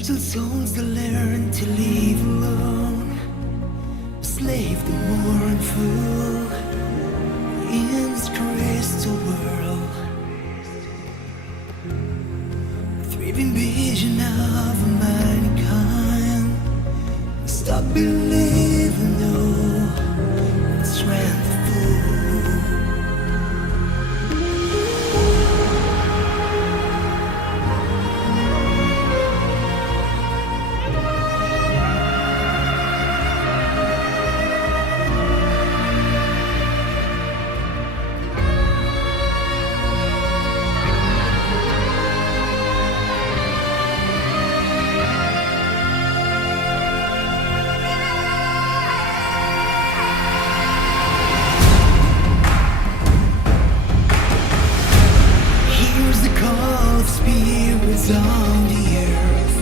Fragile souls that learn to leave alone, a slave to mournful in this crystal world. Thriving vision of mankind, stop believing no strength fool. Spirits on the earth,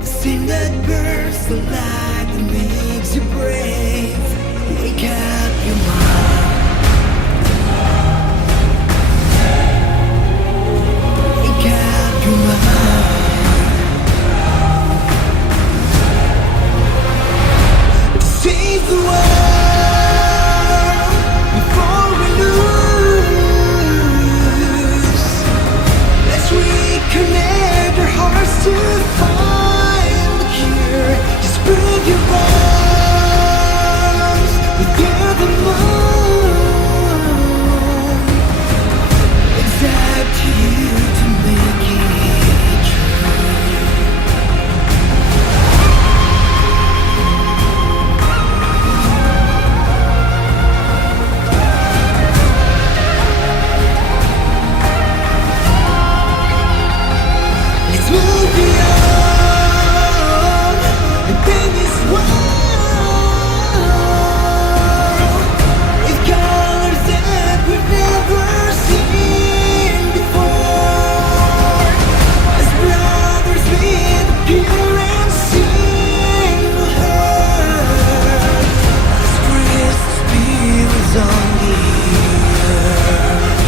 the same that burns the light that makes you brave. Wake up your mind, wake up your mind. Save the world before we lose. Connect our hearts to find the cure. Just spread your arms within the moon. It's up to you to make it true. Let's move beyond and bring this world with colors that we've never seen before. As brothers with a pure and single heart, as crystal spirits on the earth.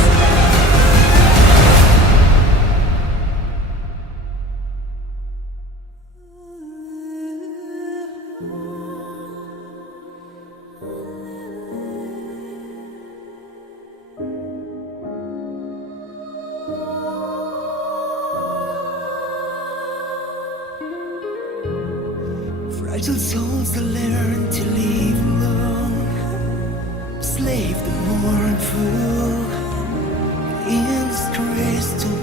Fragile souls that learn to leave alone, slave to mournful in this crystal